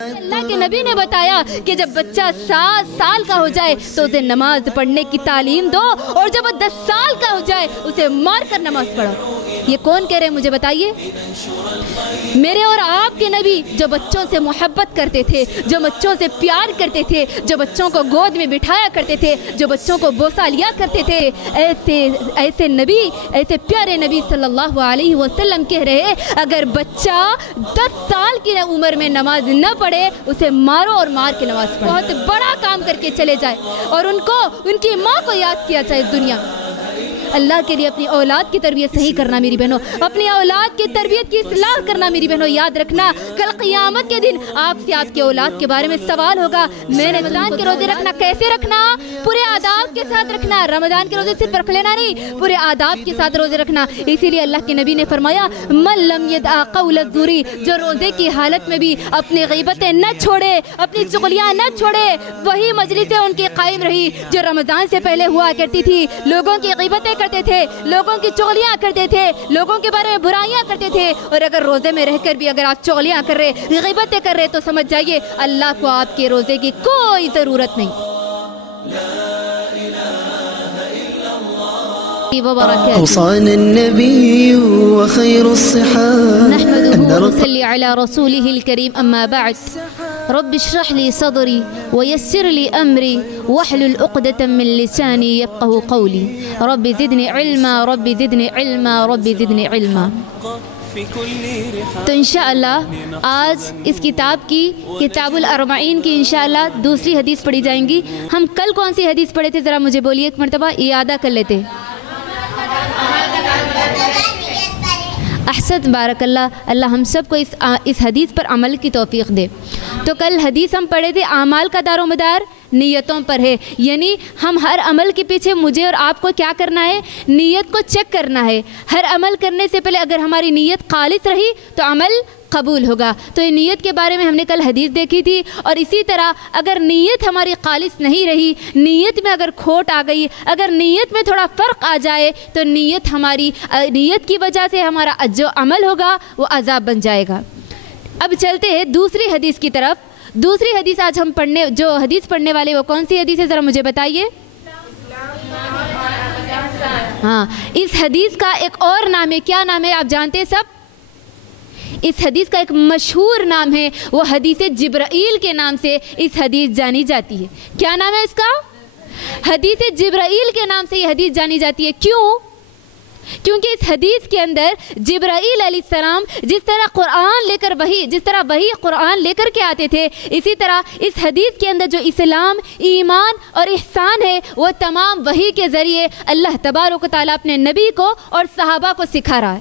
اللہ کے نبی نے بتایا کہ جب بچہ 7 سال کا ہو جائے تو اسے نماز پڑھنے کی تعلیم دو، اور جب وہ 10 سال کا ہو جائے اسے مار کر نماز پڑھو۔ یہ کون کہہ رہے ہیں مجھے بتائیے؟ میرے اور آپ کے نبی جو بچوں سے محبت کرتے تھے، جو بچوں سے پیار کرتے تھے، جو بچوں کو گود میں بٹھایا کرتے تھے، جو بچوں کو بوسہ لیا کرتے تھے، ایسے نبی، ایسے پیارے نبی صلی اللہ علیہ وسلم کہہ رہے ہیں اگر بچہ 10 سال کی عمر میں نماز نہ پڑھے اسے مارو اور مار کے نماز پڑھو۔ بہت بڑا کام کر کے چلے جائے اور ان کی ماں کو یاد کیا جائے دنیا۔ اللہ کے لیے اپنی اولاد کی تربیت صحیح کرنا میری بہنوں، اپنی اولاد کی تربیت کی اصلاح کرنا میری بہنوں۔ یاد رکھنا کل قیامت کے دن آپ سے آپ کی اولاد کے بارے میں سوال ہوگا۔ میں نے رمضان کے روزے رکھنا کیسے رکھنا؟ پورے آداب کے ساتھ رکھنا۔ رمضان کے روزے صرف رکھ لینا نہیں، پورے آداب کے ساتھ روزے رکھنا۔ اسی لیے اللہ کے نبی نے فرمایا من لم یدع قول الزور، جو روزے کی حالت میں بھی اپنی غیبتیں نہ چھوڑے، اپنی چغلیاں نہ چھوڑے، وہی مجلسیں ان کی قائم رہی جو رمضان سے پہلے ہوا کرتی تھی۔ لوگوں کی غیبتیں کرتے تھے، لوگوں کی چغلیاں کرتے تھے، لوگوں کے بارے میں برائیاں کرتے تھے، اور اگر روزے میں رہ کر بھی اگر آپ چغلیاں کر رہے، غیبتیں کر رہے، تو سمجھ جائیے اللہ کو آپ کے روزے کی کوئی ضرورت نہیں۔ أوصانا النبي وخير الصحابة نحمده ونصلي على رسوله الكريم أما بعد رب اشرح لي صدري ويسر لي أمري واحلل عقدة من لساني يفقهوا قولي رب زدني علما رب زدني علما رب زدني علما۔ تو انشاءاللہ آج اس کتاب کی کتاب الاربعین کی انشاءاللہ دوسری حدیث پڑھی جائیں گی۔ ہم کل کون سی حدیث پڑھے تھے ذرا مجھے بولیے، ایک مرتبہ اعادہ کر لیتے۔ احسن، بارک اللہ، اللہ ہم سب کو اس حدیث پر عمل کی توفیق دے۔ تو کل حدیث ہم پڑھے تھے اعمال کا دار و مدار نیتوں پر ہے، یعنی ہم ہر عمل کے پیچھے مجھے اور آپ کو کیا کرنا ہے؟ نیت کو چیک کرنا ہے۔ ہر عمل کرنے سے پہلے اگر ہماری نیت خالص رہی تو عمل قبول ہوگا۔ تو یہ نیت کے بارے میں ہم نے کل حدیث دیکھی تھی، اور اسی طرح اگر نیت ہماری خالص نہیں رہی، نیت میں اگر کھوٹ آ گئی، اگر نیت میں تھوڑا فرق آ جائے تو نیت کی وجہ سے ہمارا جو عمل ہوگا وہ عذاب بن جائے گا۔ اب چلتے ہیں دوسری حدیث کی طرف۔ دوسری حدیث آج ہم جو حدیث پڑھنے والے وہ کون سی حدیث ہے ذرا مجھے بتائیے۔ ہاں، اس حدیث کا ایک اور نام ہے، کیا نام ہے آپ جانتے ہیں سب؟ اس حدیث کا ایک مشہور نام ہے، وہ حدیث جبرائیل کے نام سے اس حدیث جانی جاتی ہے۔ کیا نام ہے اس کا؟ حدیث جبرائیل کے نام سے یہ حدیث جانی جاتی ہے۔ کیوں؟ کیونکہ اس حدیث کے اندر جبرائیل علیہ السلام جس طرح وحی قرآن لے کر کے آتے تھے، اسی طرح اس حدیث کے اندر جو اسلام، ایمان اور احسان ہے وہ تمام وحی کے ذریعے اللہ تبارک و تعالیٰ اپنے نبی کو اور صحابہ کو سکھا رہا ہے۔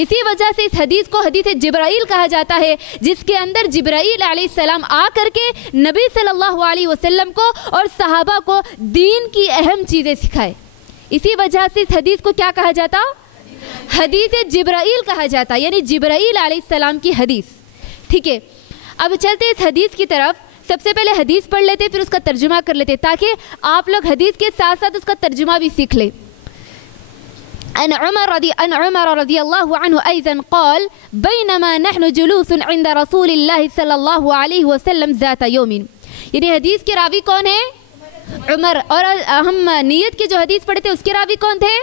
اسی وجہ سے اس حدیث کو حدیث جبرائیل کہا جاتا ہے، جس کے اندر جبرائیل علیہ السلام آ کر کے نبی صلی اللہ علیہ وسلم کو اور صحابہ کو دین کی اہم چیزیں سکھائے۔ اسی وجہ سے اس حدیث کو کیا کہا جاتا؟ حدیث جبرائیل کہا جاتا، یعنی جبرائیل علیہ السلام کی حدیث۔ ٹھیک ہے، اب چلتے اس حدیث کی طرف۔ سب سے پہلے حدیث پڑھ لیتے، پھر اس کا ترجمہ کر لیتے، تاکہ آپ لوگ حدیث کے ساتھ ساتھ اس کا ترجمہ بھی سیکھ لیں۔ عن عمر رضی اللہ عنہ ایضا قال بینما نحن جلوس عند رسول اللہ صلی اللہ علیہ وسلم ذات یوم۔ یعنی حدیث کے راوی کون ہیں؟ عمر۔ اور ہم نیت کی جو حدیث پڑھے تھے اس کے راوی کون تھے؟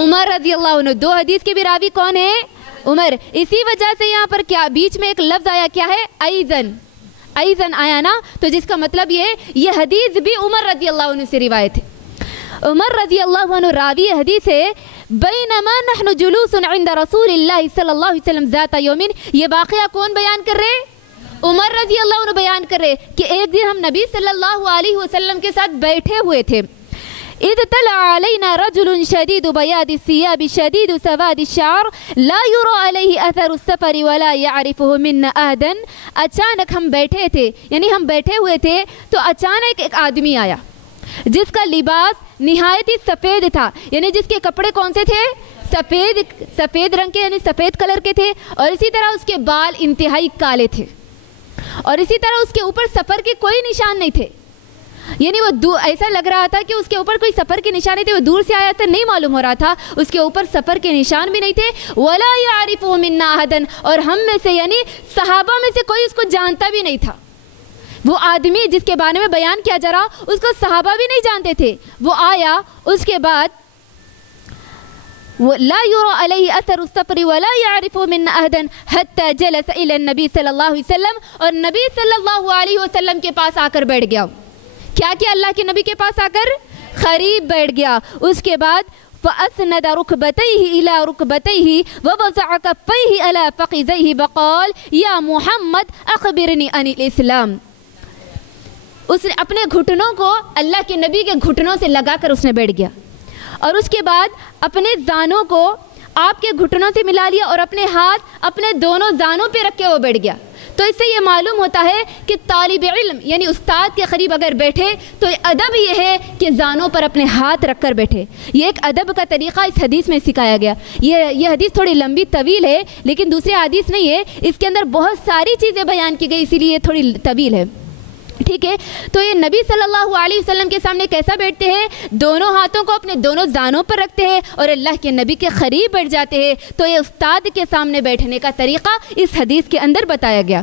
عمر رضی اللہ عنہ۔ دو حدیث کے بھی راوی کون ہیں؟ عمر۔ اسی وجہ سے یہاں پر کیا بیچ میں ایک لفظ آیا، کیا ہے؟ ایضاً آیا نا، تو جس کا مطلب یہ حدیث بھی عمر رضی اللہ عنہ سے روایت ہے۔ عمر رضی اللہ عنہ راوی حدیث ہے بینما نحن جلوس عند رسول اللہ صلی اللہ علیہ وسلم ذات یوم۔ یہ واقعہ کون بیان کر رہے؟ عمر رضی اللہ عنہ بیان کر رہے کہ ایک دن ہم نبی صلی اللہ علیہ وسلم کے ساتھ بیٹھے ہوئے تھے۔ اذ طلع علینا رجل شدید بیاض الثياب شدید سواد الشعر لا يرى علیہ اثر السفر ولا يعرفه منا احدا۔ اچانک ہم بیٹھے تھے، یعنی ہم بیٹھے ہوئے تھے تو اچانک ایک آدمی آیا جس کا لباس نہایت ہی سفید تھا، یعنی جس کے کپڑے کون سے تھے؟ سفید رنگ کے، یعنی سفید کلر کے تھے، اور اسی طرح اس کے بال انتہائی کالے تھے، اور اسی طرح اس کے اوپر سفر کے کوئی نشان نہیں تھے۔ یعنی وہ ایسا لگ رہا تھا کہ اس کے اوپر کوئی سفر کے نشان نہیں تھے، وہ دور سے آیا تھا، نہیں معلوم ہو رہا تھا اس کے اوپر سفر کے نشان بھی نہیں تھے. وَلَا يَعْرِفُهُ مِنَّا أَحَدًا، اور ہم میں سے یعنی صحابہ میں سے کوئی اس کو جانتا بھی نہیں تھا. وہ آدمی جس کے بارے میں بیان کیا جا رہا اس کو صحابہ بھی نہیں جانتے تھے. وہ آیا، اس کے بعد لا يرى عليه اثر السفر ولا يعرف من احد حتى جلس الى النبي صلی اللہ علیہ وسلم، اور نبی صلی اللہ علیہ وسلم کے پاس آ کر بیٹھ گیا. کیا کیا اللہ کے نبی کے پاس آ کر قریب بیٹھ گیا. اس کے بعد فأسند ركبتيه إلى ركبتيه ووضع كفيه على فخذيه وقال يا محمد أخبرني عن الإسلام. اس نے اپنے گھٹنوں کو اللہ کے نبی کے گھٹنوں سے لگا کر اس نے بیٹھ گیا، اور اس کے بعد اپنے زانوں کو آپ کے گھٹنوں سے ملا لیا اور اپنے ہاتھ اپنے دونوں زانوں پہ رکھ کے وہ بیٹھ گیا. تو اس سے یہ معلوم ہوتا ہے کہ طالب علم یعنی استاد کے قریب اگر بیٹھے تو ادب یہ ہے کہ زانوں پر اپنے ہاتھ رکھ کر بیٹھے. یہ ایک ادب کا طریقہ اس حدیث میں سکھایا گیا. یہ حدیث تھوڑی لمبی طویل ہے لیکن دوسری حدیث نہیں ہے، اس کے اندر بہت ساری چیزیں بیان کی گئی، اسی لیے یہ تھوڑی طویل ہے. ٹھیک ہے، تو یہ نبی صلی اللہ علیہ وسلم کے سامنے کیسا بیٹھتے ہیں؟ دونوں ہاتھوں کو اپنے دونوں زانوں پر رکھتے ہیں اور اللہ کے نبی کے قریب بیٹھ جاتے ہیں. تو یہ استاد کے سامنے بیٹھنے کا طریقہ اس حدیث کے اندر بتایا گیا.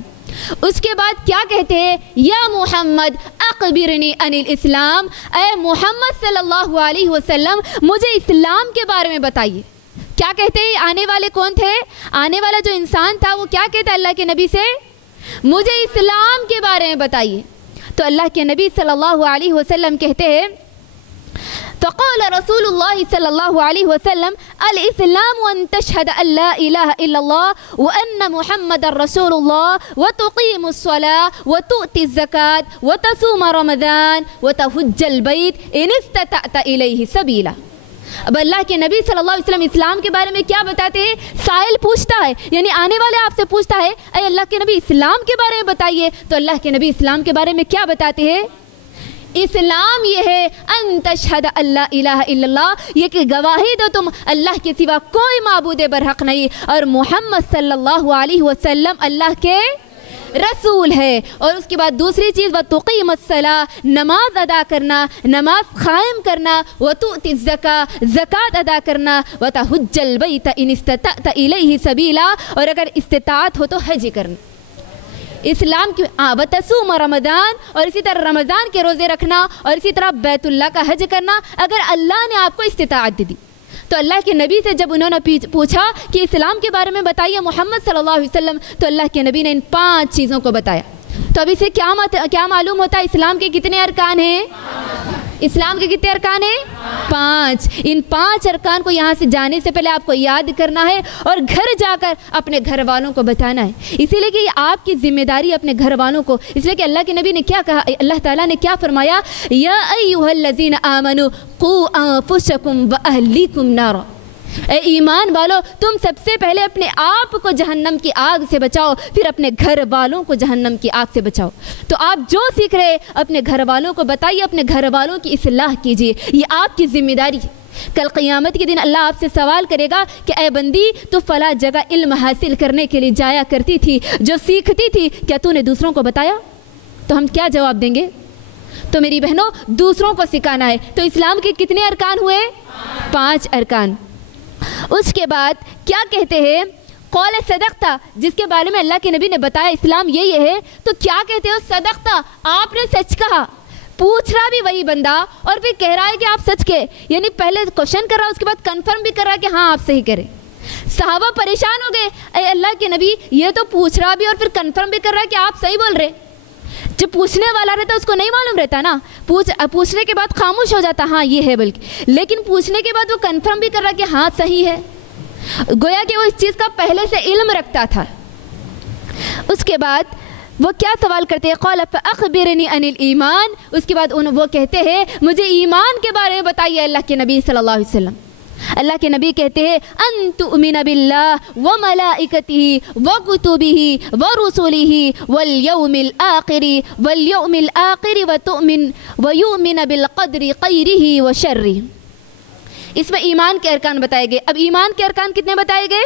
اس کے بعد کیا کہتے ہیں؟ یا محمد اخبرنی عن الاسلام، اے محمد صلی اللہ علیہ وسلم مجھے اسلام کے بارے میں بتائیے. کیا کہتے ہیں؟ آنے والے کون تھے؟ آنے والا جو انسان تھا وہ کیا کہتا ہے اللہ کے نبی سے؟ مجھے اسلام کے بارے میں بتائیے. تو اللہ کے نبی صلی اللہ علیہ وسلم کہتے ہیں فقال رسول اللہ صلی اللہ علیہ وسلم الاسلام ان تشهد ان لا الہ الا اللہ وان محمد رسول اللہ وتقیم الصلاة وتؤتی الزکاة وتصوم رمضان وتحج البیت ان استطعت الیہ سبیلا. اب اللہ کے نبی صلی اللہ علیہ وسلم اسلام کے بارے میں کیا بتاتے ہیں؟ سائل پوچھتا ہے، یعنی آنے والے آپ سے پوچھتا ہے اے اللہ کے نبی اسلام کے بارے میں بتائیے. تو اللہ کے نبی اسلام کے بارے میں کیا بتاتے ہیں؟ اسلام یہ ہے ان تشہد اللہ الہ الا اللہ، یہ کہ گواہی دو تم اللہ کے سوا کوئی معبود برحق نہیں اور محمد صلی اللہ علیہ وسلم اللہ کے رسول ہے. اور اس کے بعد دوسری چیز وتقیم الصلاۃ، نماز ادا کرنا، نماز قائم کرنا، وتؤتی الزکاۃ، زکوٰۃ ادا کرنا، وتحج البیت ان استطعت الیہ سبیلا، اور اگر استطاعت ہو تو حج کرنا. اسلام کی وتصوم رمضان، اور اسی طرح رمضان کے روزے رکھنا، اور اسی طرح بیت اللہ کا حج کرنا اگر اللہ نے آپ کو استطاعت دی. تو اللہ کے نبی سے جب انہوں نے پوچھا کہ اسلام کے بارے میں بتائیے محمد صلی اللہ علیہ وسلم، تو اللہ کے نبی نے ان 5 چیزوں کو بتایا. تو اب اسے کیا معلوم ہوتا ہے؟ اسلام کے کتنے ارکان ہیں؟ اسلام کے کتنے ارکان ہیں؟ 5. ان 5 ارکان کو یہاں سے جانے سے پہلے آپ کو یاد کرنا ہے اور گھر جا کر اپنے گھر والوں کو بتانا ہے. اسی لیے کہ یہ آپ کی ذمہ داری اپنے گھر والوں کو، اس لیے کہ اللہ کے نبی نے کیا کہا، اللہ تعالیٰ نے کیا فرمایا؟ یا ایھا الذین آمنوا قوا انفسکم واہلیکم نارا، اے ایمان والو تم سب سے پہلے اپنے آپ کو جہنم کی آگ سے بچاؤ، پھر اپنے گھر والوں کو جہنم کی آگ سے بچاؤ. تو آپ جو سیکھ رہے اپنے گھر والوں کو بتائیے، اپنے گھر والوں کی اصلاح کیجیے، یہ آپ کی ذمہ داری ہے. کل قیامت کے دن اللہ آپ سے سوال کرے گا کہ اے بندی تو فلاں جگہ علم حاصل کرنے کے لیے جایا کرتی تھی، جو سیکھتی تھی، کیا تو نے دوسروں کو بتایا؟ تو ہم کیا جواب دیں گے؟ تو میری بہنوں دوسروں کو سکھانا ہے. تو اسلام کے کتنے ارکان ہوئے؟ 5 ارکان. اس کے بعد کیا کہتے ہیں؟ قول صدقتا، جس کے بارے میں اللہ کے نبی نے بتایا اسلام یہ ہے. تو کیا کہتے ہو؟ صدقتا، آپ نے سچ کہا. پوچھ رہا بھی وہی بندہ اور پھر کہہ رہا ہے کہ آپ سچ کہے، یعنی پہلے کوشچن کر رہا اس کے بعد کنفرم بھی کر رہا ہے کہ ہاں آپ صحیح کریں. صحابہ پریشان ہو گئے، اے اللہ کے نبی یہ تو پوچھ رہا بھی اور پھر کنفرم بھی کر رہا ہے کہ آپ صحیح بول رہے. جو پوچھنے والا رہتا اس کو نہیں معلوم رہتا نا، پوچھنے کے بعد خاموش ہو جاتا ہاں یہ ہے بلکہ، لیکن پوچھنے کے بعد وہ کنفرم بھی کر رہا کہ ہاں صحیح ہے، گویا کہ وہ اس چیز کا پہلے سے علم رکھتا تھا. اس کے بعد وہ کیا سوال کرتے ہیں؟ قال فاخبرنی عن الایمان. اس کے بعد وہ کہتے ہیں مجھے ایمان کے بارے میں بتائیے اللہ کے نبی صلی اللہ علیہ وسلم. اللہ کے نبی کہتے ہیں ان تؤمن باللہ وملائکتہ وکتبہ ورسلہ والیوم الآخر ویؤمن بالقدر خیرہ وشرہ. اس میں ایمان کے ارکان بتائے گئے. اب ایمان کے ارکان کتنے بتائے گئے؟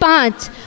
5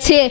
6।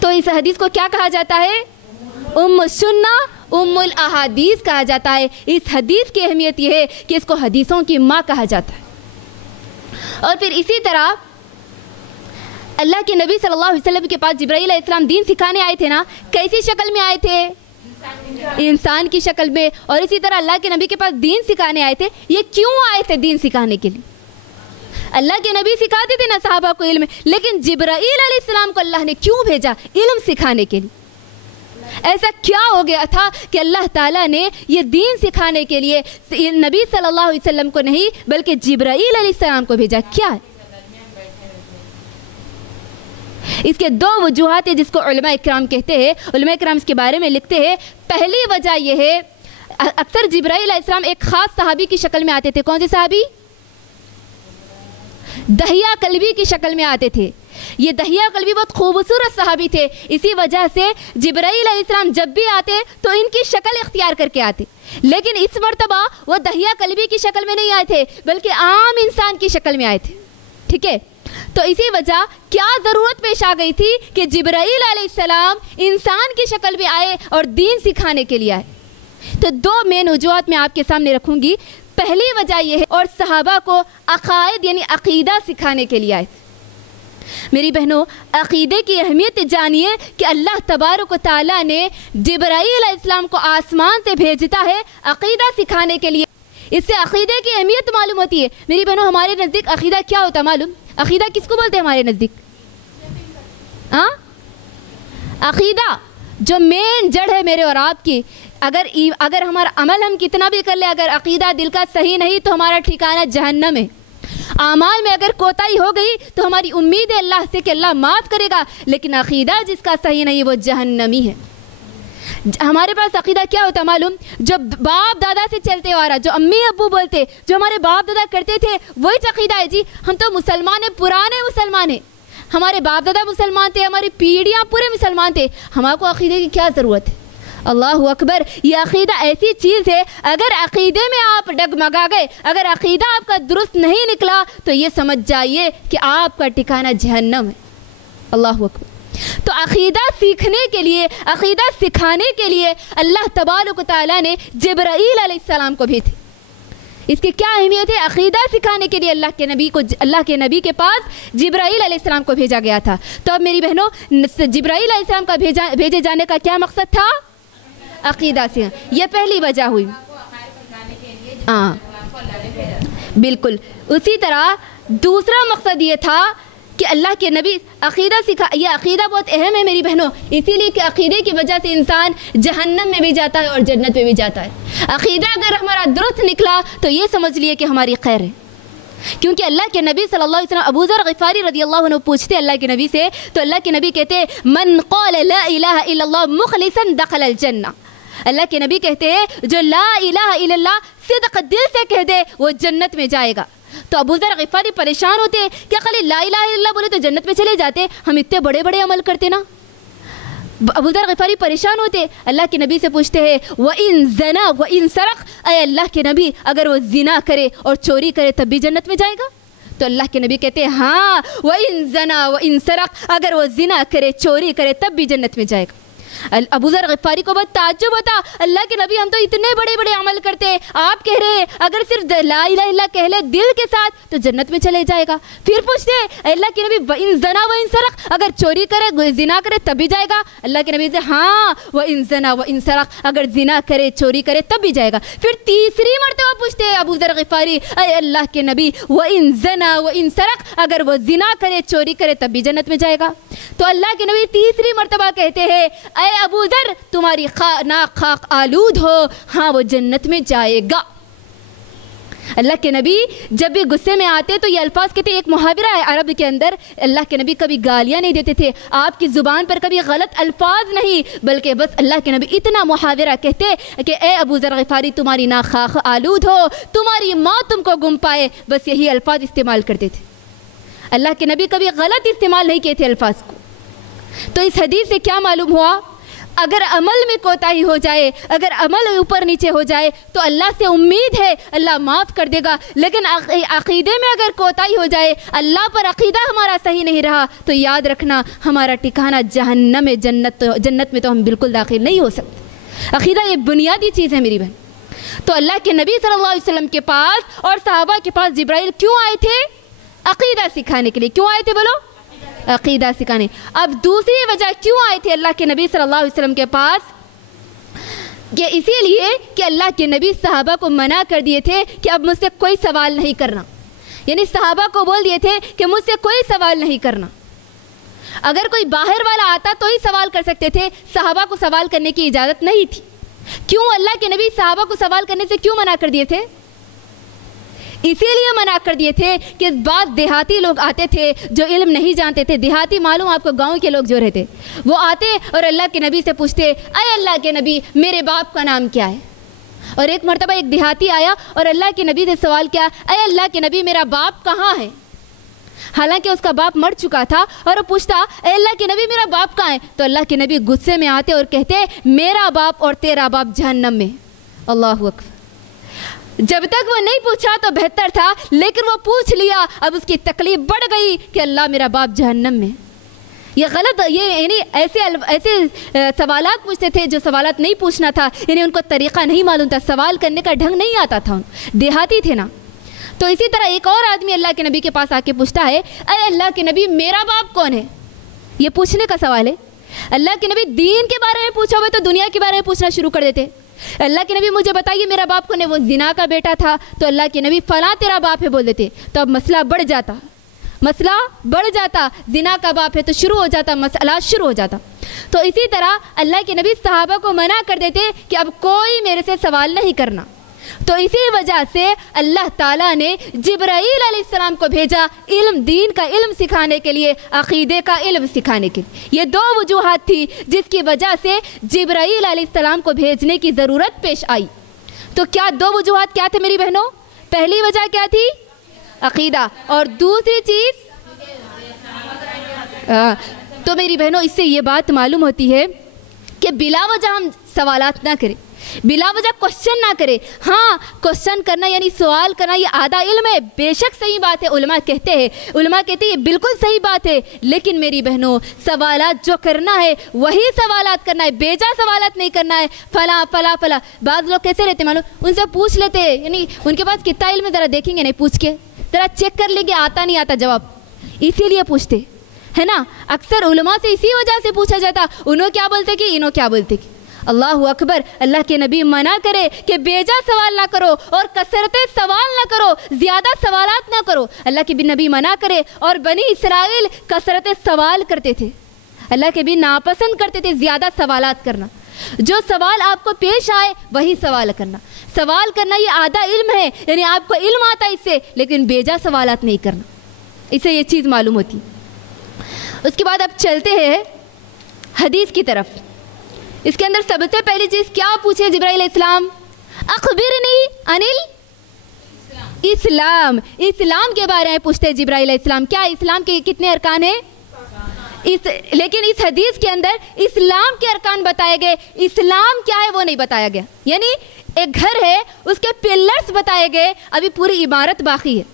تو اس حدیث کو کیا کہا جاتا ہے؟ ام السنہ، ام الاحادیث کہا جاتا ہے۔ اس حدیث کی اہمیت یہ ہے کہ اس کو حدیثوں کی ماں کہا جاتا ہے۔ اور پھر اسی طرح اللہ کے نبی صلی اللہ علیہ وسلم کے پاس جبرائیل علیہ السلام دین سکھانے آئے تھے نا، کیسی شکل میں آئے تھے؟ انسان کی شکل میں۔ اور اسی طرح اللہ کے نبی کے پاس دین سکھانے آئے تھے۔ یہ کیوں آئے تھے دین سکھانے کے لیے؟ اللہ کے نبی سکھاتے تھے نا صحابہ کو علم، لیکن جبرائیل علیہ السلام کو اللہ نے کیوں بھیجا؟ علم سکھانے کے لیے۔ ایسا کیا ہو گیا تھا کہ اللہ تعالیٰ نے یہ دین سکھانے کے لیے نبی صلی اللہ علیہ وسلم کو نہیں بلکہ جبرائیل علیہ السلام کو بھیجا؟ کیا ہے اس کے دو وجوہات ہیں جس کو علماء اکرام کہتے ہیں، علماء اکرام اس کے بارے میں لکھتے ہیں۔ پہلی وجہ یہ ہے، اکثر جبرائیل علیہ السلام ایک خاص صحابی کی شکل میں آتے تھے۔ کون سے صحابی؟ دہیہ کلبی کی شکل میں آتے تھے۔ یہ دہیہ کلبی بہت خوبصورت صحابی تھے، اسی وجہ سے جبرائیل علیہ السلام جب بھی آتے تو ان کی شکل اختیار کر کے آتے، لیکن اس مرتبہ وہ دہیہ کلبی کی شکل میں نہیں آئے تھے بلکہ عام انسان کی شکل میں آئے تھے۔ ٹھیک ہے، تو اسی وجہ کیا ضرورت پیش آ گئی تھی کہ جبرائیل علیہ السلام انسان کی شکل میں آئے اور دین سکھانے کے لیے آئے؟ تو دو مین وجوہات میں آپ کے سامنے رکھوں گی۔ پہلی وجہ یہ ہے، اور صحابہ کو عقائد یعنی عقیدہ سکھانے کے لیے آئے تھے۔ میری بہنوں، عقیدے کی اہمیت جانیے کہ اللہ تبارک و تعالیٰ نے جبرائیل علیہ السلام کو آسمان سے بھیجتا ہے عقیدہ سکھانے کے لیے۔ اس سے عقیدے کی اہمیت معلوم ہوتی ہے۔ میری بہنوں، ہمارے نزدیک عقیدہ کیا ہوتا معلوم؟ عقیدہ کس کو بولتے ہیں ہمارے نزدیک؟ عقیدہ جو مین جڑ ہے میرے اور آپ کی، اگر ہمارا عمل ہم کتنا بھی کر لیں، اگر عقیدہ دل کا صحیح نہیں تو ہمارا ٹھکانہ جہنم ہے۔ اعمال میں اگر کوتاہی ہو گئی تو ہماری امید ہے اللہ سے کہ اللہ معاف کرے گا، لیکن عقیدہ جس کا صحیح نہیں وہ جہنمی ہے۔ ہمارے پاس عقیدہ کیا ہوتا معلوم؟ جو باپ دادا سے چلتے آ رہا، جو امی ابو بولتے، جو ہمارے باپ دادا کرتے تھے، وہی عقیدہ ہے۔ جی ہم تو مسلمان ہیں، پرانے مسلمان ہیں، ہمارے باپ دادا مسلمان تھے، ہماری پیڑھیاں پورے مسلمان تھے، ہمارے کو عقیدے کی کیا ضرورت ہے؟ اللہ اکبر! یہ عقیدہ ایسی چیز ہے، اگر عقیدے میں آپ ڈگمگا گئے، اگر عقیدہ آپ کا درست نہیں نکلا تو یہ سمجھ جائیے کہ آپ کا ٹھکانہ جہنم ہے۔ اللہ اکبر! تو عقیدہ سیکھنے کے لیے، عقیدہ سکھانے کے لیے اللہ تبارک و تعالیٰ نے جبرائیل علیہ السلام کو بھیجا۔ اس کی کیا اہمیت ہے؟ عقیدہ سکھانے کے لیے اللہ کے نبی کے پاس جبرائیل علیہ السلام کو بھیجا گیا تھا۔ تو اب میری بہنوں، جبرائیل علیہ السلام کا بھیجے جانے کا کیا مقصد تھا؟ عقیدہ سے، یہ پہلی وجہ ہوئی۔ ہاں بالکل، اسی طرح دوسرا مقصد یہ تھا کہ اللہ کے نبی عقیدہ سکھا۔ یہ عقیدہ بہت اہم ہے میری بہنوں، اسی لیے کہ عقیدے کی وجہ سے انسان جہنم میں بھی جاتا ہے اور جنت میں بھی جاتا ہے۔ عقیدہ اگر ہمارا درست نکلا تو یہ سمجھ لیے کہ ہماری خیر ہے، کیونکہ اللہ کے نبی صلی اللہ علیہ وسلم، ابو ذر غفاری رضی اللہ عنہ پوچھتے اللہ کے نبی سے، تو اللہ کے نبی کہتے من قال لا الہ الا اللہ مخلصا دخل الجنہ۔ اللہ کے نبی کہتے ہیں جو لا الہ الا اللہ صدق دل سے کہہ دے وہ جنت میں جائے گا۔ تو ابو ذر غفاری پریشان ہوتے کہ خالی لا الہ الا اللہ بولے تو جنت میں چلے جاتے، ہم اتنے بڑے بڑے عمل کرتے نا۔ ابو ذر غفاری پریشان ہوتے، اللہ کے نبی سے پوچھتے ہیں وَإِن زَنَا وَإِن سَرَقَ، اے اللہ کے نبی اگر وہ زنا کرے اور چوری کرے تب بھی جنت میں جائے گا؟ تو اللہ کے نبی کہتے ہیں ہاں وَإِن زَنَا وَإِن سَرَقَ، اگر وہ زنا کرے چوری کرے تب بھی جنت میں جائے گا۔ ابو ذر غفاری کو بہت تعجب ہوتا، اللہ کے نبی ہم تو اتنے بڑے بڑے عمل کرتے ہیں، آپ کہہ رہے ہیں اگر صرف لا الہ الا کہہ لے دل کے ساتھ تو جنت میں چلے جائے گا۔ پھر پوچھتے ہیں اللہ کے نبی وَإِن زَنَا وَإِن سَرَقَ، اگر چوری کرے زنا کرے تب بھی جائے گا؟ اللہ کے نبی سے ہاں وَإِن زَنَا وَإِن سَرَقَ، اگر زنا کرے چوری کرے تب بھی جائے گا۔ پھر تیسری مرتبہ پوچھتے ہیں ابو ذر غفاری اے اللہ کے نبی وَإِن زَنَا وَإِن سَرَقَ، اگر وہ زنا کرے چوری کرے تب بھی جنت میں جائے گا؟ تو اللہ کے نبی تیسری مرتبہ کہتے ہیں اے ابو ذر تمہاری ناک خاک آلود ہو، ہاں وہ جنت میں جائے گا۔ اللہ کے نبی جب بھی غصے میں آتے تو یہ الفاظ کہتے ہیں، ایک محاورہ ہے عرب کے اندر، اللہ کے نبی کبھی گالیاں نہیں دیتے تھے، آپ کی زبان پر کبھی غلط الفاظ نہیں، بلکہ بس اللہ کے نبی اتنا محاورہ کہتے کہ اے ابو ذر غفاری تمہاری ناک خاک آلود ہو، تمہاری ماں تم کو گم پائے، بس یہی الفاظ استعمال کرتے تھے۔ اللہ کے نبی کبھی غلط استعمال نہیں کیے تھے الفاظ کو۔ تو اس حدیث سے کیا معلوم ہوا؟ اگر عمل میں کوتاہی ہو جائے، اگر عمل اوپر نیچے ہو جائے تو اللہ سے امید ہے اللہ معاف کر دے گا، لیکن عقیدے میں اگر کوتاہی ہو جائے، اللہ پر عقیدہ ہمارا صحیح نہیں رہا تو یاد رکھنا ہمارا ٹھکانہ جہنم ہے، جنت میں تو ہم بالکل داخل نہیں ہو سکتے۔ عقیدہ یہ بنیادی چیز ہے میری بہن۔ تو اللہ کے نبی صلی اللہ علیہ وسلم کے پاس اور صحابہ کے پاس جبرائیل کیوں آئے تھے؟ عقیدہ سکھانے کے لیے۔ کیوں آئے تھے بولو؟ عقیدہ سکھانے۔ اب دوسری وجہ کیوں آئے تھے اللہ کے نبی صلی اللہ علیہ وسلم کے پاس؟ کہ اسی لیے کہ اللہ کے نبی صحابہ کو منع کر دیے تھے کہ اب مجھ سے کوئی سوال نہیں کرنا، یعنی صحابہ کو بول دیے تھے کہ مجھ سے کوئی سوال نہیں کرنا۔ اگر کوئی باہر والا آتا تو ہی سوال کر سکتے تھے، صحابہ کو سوال کرنے کی اجازت نہیں تھی۔ کیوں اللہ کے نبی صحابہ کو سوال کرنے سے کیوں منع کر دیے تھے؟ اسی لیے منع کر دیے تھے کہ بعض دیہاتی لوگ آتے تھے جو علم نہیں جانتے تھے، دیہاتی معلوم آپ کو گاؤں کے لوگ جو رہتے، وہ آتے اور اللہ کے نبی سے پوچھتے، اے اللہ کے نبی میرے باپ کا نام کیا ہے؟ اور ایک مرتبہ ایک دیہاتی آیا اور اللہ کے نبی سے سوال کیا، اے اللہ کے نبی میرا باپ کہاں ہے؟ حالانکہ اس کا باپ مر چکا تھا، اور وہ پوچھتا، اے اللہ کے نبی میرا باپ کہاں ہے؟ تو اللہ کے نبی غصے میں آتے اور کہتے، میرا باپ اور تیرا باپ جہنم میں۔ اللہ اکبر۔ جب تک وہ نہیں پوچھا تو بہتر تھا، لیکن وہ پوچھ لیا، اب اس کی تکلیف بڑھ گئی کہ اللہ میرا باپ جہنم میں۔ یہ غلط، یہ یعنی ایسے سوالات پوچھتے تھے جو سوالات نہیں پوچھنا تھا، یعنی ان کو طریقہ نہیں معلوم تھا، سوال کرنے کا ڈھنگ نہیں آتا تھا، دیہاتی تھے نا۔ تو اسی طرح ایک اور آدمی اللہ کے نبی کے پاس آ کے پوچھتا ہے، اے اللہ کے نبی میرا باپ کون ہے؟ یہ پوچھنے کا سوال ہے۔ اللہ کے نبی دین کے بارے میں پوچھا ہوئے تو دنیا کے بارے میں پوچھنا شروع کر دیتے۔ اللہ کے نبی مجھے بتائیے میرا باپ کون ہے؟ وہ زنا کا بیٹا تھا، تو اللہ کے نبی فلاں تیرا باپ ہے بول دیتے، تو اب مسئلہ بڑھ جاتا، زنا کا باپ ہے تو شروع ہو جاتا، مسئلہ شروع ہو جاتا۔ تو اسی طرح اللہ کے نبی صحابہ کو منع کر دیتے کہ اب کوئی میرے سے سوال نہیں کرنا۔ تو اسی وجہ سے اللہ تعالیٰ نے جبرائیل علیہ السلام کو بھیجا دین کا علم سکھانے کے لیے، عقیدے کا علم سکھانے کے لیے۔ یہ دو وجوہات تھی جس کی وجہ سے جبرائیل علیہ السلام کو بھیجنے کی ضرورت پیش آئی۔ تو کیا دو وجوہات کیا تھے میری بہنوں؟ پہلی وجہ کیا تھی؟ عقیدہ، اور دوسری چیز تو میری بہنوں اس سے یہ بات معلوم ہوتی ہے کہ بلا وجہ ہم سوالات نہ کریں، بلا وجہ کوشچن نہ کرے۔ ہاں کوشچن کرنا یعنی سوال کرنا یہ آدھا علم ہے، بے شک صحیح بات ہے، علماء کہتے ہیں یہ بالکل صحیح بات ہے، لیکن میری بہنوں سوالات جو کرنا ہے وہی سوالات کرنا ہے، بیجا سوالات نہیں کرنا ہے۔ فلاں فلاں فلاں بعض لوگ کیسے رہتے معلوم، ان سے پوچھ لیتے ہیں، یعنی ان کے پاس کتنا علم ہے ذرا دیکھیں گے، نہیں پوچھ کے ذرا چیک کر لیں گے آتا نہیں آتا جواب، اسی لیے پوچھتے ہے نا۔ اکثر علماء سے اسی وجہ سے پوچھا جاتا، انہوں کیا بولتے کہ انہوں کیا بولتے کہ۔ اللہ اکبر۔ اللہ کے نبی منع کرے کہ بیجا سوال نہ کرو اور کثرت سوال نہ کرو، زیادہ سوالات نہ کرو۔ اللہ کے نبی منع کرے، اور بنی اسرائیل کثرت سوال کرتے تھے، اللہ کے بھی ناپسند کرتے تھے زیادہ سوالات کرنا۔ جو سوال آپ کو پیش آئے وہی سوال کرنا۔ سوال کرنا یہ آدھا علم ہے، یعنی آپ کو علم آتا ہے اس سے، لیکن بیجا سوالات نہیں کرنا، اس سے یہ چیز معلوم ہوتی۔ اس کے بعد اب چلتے ہیں حدیث کی طرف۔ اس کے اندر سب سے پہلی چیز کیا پوچھے جبرائیل علیہ السلام؟ اخبرنی عن الاسلام، اسلام کے بارے میں پوچھتے جبرائیل علیہ السلام۔ کیا اسلام کے کتنے ارکان ہیں؟ لیکن اس حدیث کے اندر اسلام کے ارکان بتائے گئے، اسلام کیا ہے وہ نہیں بتایا گیا۔ یعنی ایک گھر ہے، اس کے پلرز بتائے گئے، ابھی پوری عمارت باقی ہے،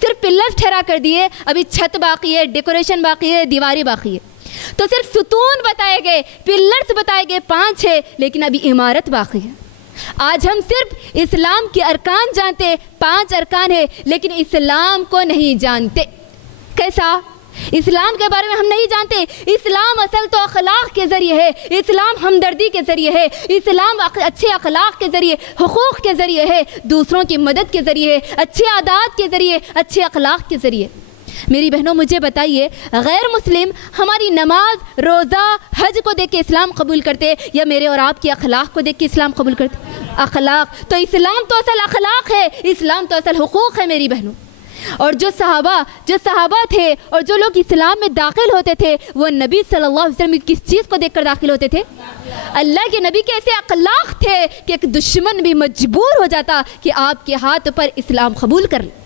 صرف پلرز ٹھہرا کر دیے، ابھی چھت باقی ہے، ڈیکوریشن باقی ہے، دیواریں باقی ہے۔ تو صرف ستون بتائے گئے، پلرز بتائے گئے 5 ہے، لیکن ابھی عمارت باقی ہے۔ آج ہم صرف اسلام کے ارکان جانتے، 5 ارکان ہے، لیکن اسلام کو نہیں جانتے۔ کیسا؟ اسلام کے بارے میں ہم نہیں جانتے۔ اسلام اصل تو اخلاق کے ذریعے ہے، اسلام ہمدردی کے ذریعے ہے، اسلام اچھے اخلاق کے ذریعے، حقوق کے ذریعے ہے، دوسروں کی مدد کے ذریعے ہے، اچھے عادات کے ذریعے، اچھے اخلاق کے ذریعے۔ میری بہنوں مجھے بتائیے، غیر مسلم ہماری نماز، روزہ، حج کو دیکھ کے اسلام قبول کرتے یا میرے اور آپ کی اخلاق کو دیکھ کے اسلام قبول کرتے؟ اخلاق۔ تو اسلام تو اصل اخلاق ہے، اسلام تو اصل حقوق ہے میری بہنوں۔ اور جو صحابہ تھے اور جو لوگ اسلام میں داخل ہوتے تھے، وہ نبی صلی اللہ علیہ وسلم کس چیز کو دیکھ کر داخل ہوتے تھے؟ اللہ کے نبی کے ایسے اخلاق تھے کہ ایک دشمن بھی مجبور ہو جاتا کہ آپ کے ہاتھ پر اسلام قبول کر لے۔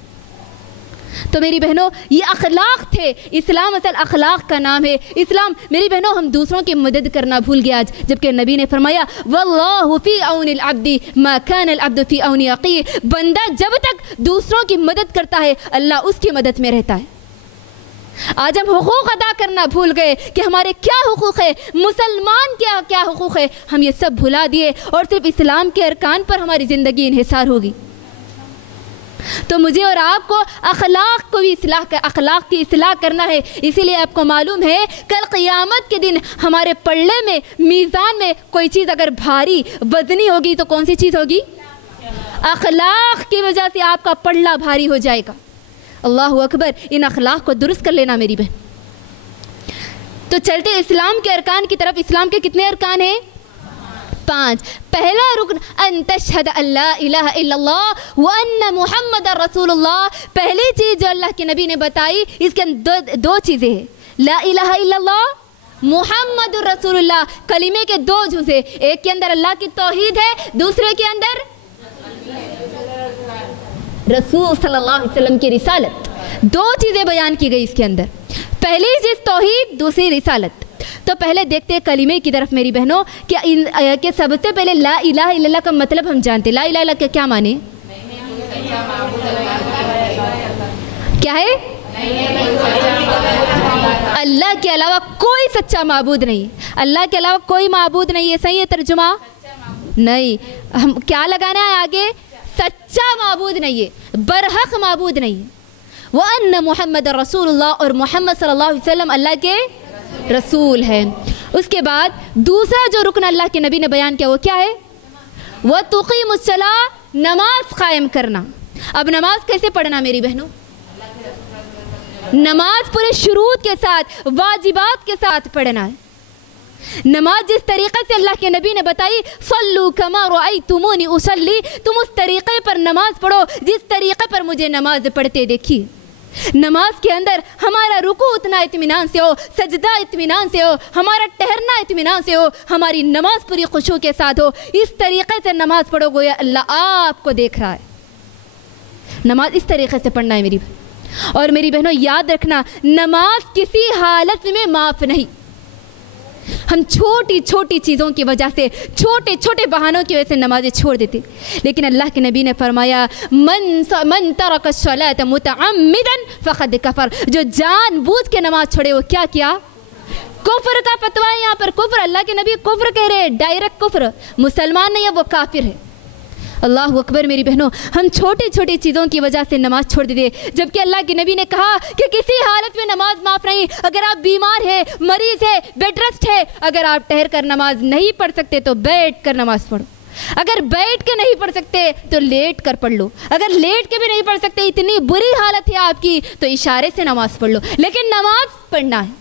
تو میری بہنوں یہ اخلاق تھے. اسلام اصل اخلاق کا نام ہے. اسلام میری بہنوں ہم دوسروں کی مدد کرنا بھول گئے آج، جبکہ نبی نے فرمایا واللہ فی عون العبد ما کان العبد فی عون اخیہ. بندہ جب تک دوسروں کی مدد کرتا ہے اللہ اس کی مدد میں رہتا ہے. آج ہم حقوق ادا کرنا بھول گئے کہ ہمارے کیا حقوق ہے، مسلمان کیا حقوق ہے، ہم یہ سب بھلا دیے اور صرف اسلام کے ارکان پر ہماری زندگی انحصار ہوگی. تو مجھے اور آپ کو اخلاق کو بھی اخلاق کی اصلاح کرنا ہے. اسی لیے آپ کو معلوم ہے کل قیامت کے دن ہمارے پلڑے میں میزان میں کوئی چیز اگر بھاری وزنی ہوگی تو کون سی چیز ہوگی؟ اخلاق کی وجہ سے آپ کا پلڑا بھاری ہو جائے گا. اللہ اکبر. ان اخلاق کو درست کر لینا میری بہن. تو چلتے اسلام کے ارکان کی طرف. اسلام کے کتنے ارکان ہیں؟ 5. پہلا رکن ان تشہد لا الہ الا اللہ وان محمد رسول اللہ. پہلی چیز جو اللہ کے نبی نے بتائی اس کے اندر دو چیزیں ہیں، لا الہ الا اللہ، محمد رسول اللہ. کلمے کے دو جزء، ایک کے اندر اللہ کی توحید ہے، دوسرے کے اندر رسول صلی اللہ علیہ وسلم کی رسالت. دو چیزیں بیان کی گئی اس کے اندر، پہلی چیز توحید، دوسری رسالت. تو پہلے دیکھتے ہیں کلمے کی طرف میری بہنوں کہ سب سے پہلے لا الہ الا اللہ کا مطلب ہم جانتے. لا الہ الا اللہ کا کیا معنی کیا ہے؟ اللہ کے علاوہ کوئی سچا معبود نہیں. اللہ کے علاوہ کوئی معبود نہیں ہے. صحیح ہے ترجمہ؟ نہیں. ہم کیا لگانا ہے آگے؟ سچا معبود نہیں ہے، برحق معبود نہیں ہے. وَأَنَّ محمد رسول اللہ، اور محمد صلی اللہ علیہ وسلم اللہ کے رسول ہے. اس کے بعد دوسرا جو رکن اللہ کے نبی نے بیان کیا وہ کیا ہے؟ وَتُقِيمُ الصَّلَاةَ، نماز قائم کرنا. اب نماز کیسے پڑھنا میری بہنوں؟ نماز پورے شروط کے ساتھ، واجبات کے ساتھ پڑھنا ہے. نماز جس طریقے سے اللہ کے نبی نے بتائی صلو کما رأیتمونی اصلی، تم اس طریقے پر نماز پڑھو جس طریقے پر مجھے نماز پڑھتے دیکھیے. نماز کے اندر ہمارا رکوع اتنا اطمینان سے ہو، سجدہ اطمینان سے ہو، ہمارا ٹہرنا اطمینان سے ہو، ہماری نماز پوری خشوع کے ساتھ ہو. اس طریقے سے نماز پڑھو گویا اللہ آپ کو دیکھ رہا ہے. نماز اس طریقے سے پڑھنا ہے میری بہن. اور میری بہنوں یاد رکھنا نماز کسی حالت میں معاف نہیں. ہم چھوٹی چھوٹی چیزوں کی وجہ سے، چھوٹے چھوٹے بہانوں کی وجہ سے نمازیں چھوڑ دیتے، لیکن اللہ کے نبی نے فرمایا من ترک الصلاۃ متعمدا فقد کفر. جو جان بوجھ کے نماز چھوڑے وہ کیا کیا؟ کفر کا فتویٰ ہے یہاں پر. کفر، اللہ کے نبی کفر کہہ رہے ہیں، ڈائریکٹ کفر. مسلمان نہیں ہے وہ کافر ہے. اللہ اکبر میری بہنوں. ہم چھوٹی چھوٹی چیزوں کی وجہ سے نماز چھوڑ دیتے، جبکہ اللہ کے نبی نے کہا کہ کسی حالت میں نماز معاف نہیں. اگر آپ بیمار ہیں، مریض ہے، بیڈ ریسٹ ہے، اگر آپ ٹہر کر نماز نہیں پڑھ سکتے تو بیٹھ کر نماز پڑھو. اگر بیٹھ کے نہیں پڑھ سکتے تو لیٹ کر پڑھ لو. اگر لیٹ کے بھی نہیں پڑھ سکتے، اتنی بری حالت ہے آپ کی، تو اشارے سے نماز پڑھ لو، لیکن نماز پڑھنا ہے.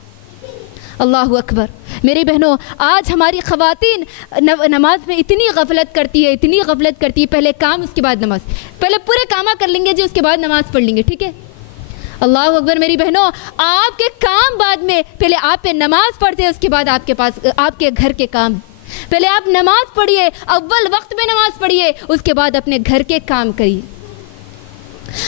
اللہ اکبر میری بہنوں. آج ہماری خواتین نماز میں اتنی غفلت کرتی ہے، پہلے کام اس کے بعد نماز. پہلے پورے کامہ کر لیں گے جی، اس کے بعد نماز پڑھ لیں گے، ٹھیک ہے؟ اللہ اکبر میری بہنوں. آپ کے کام بعد میں، پہلے آپ پہ نماز پڑھتے ہیں، اس کے بعد آپ کے پاس آپ کے گھر کے کام. پہلے آپ نماز پڑھیے، اول وقت میں نماز پڑھیے، اس کے بعد اپنے گھر کے کام کریے.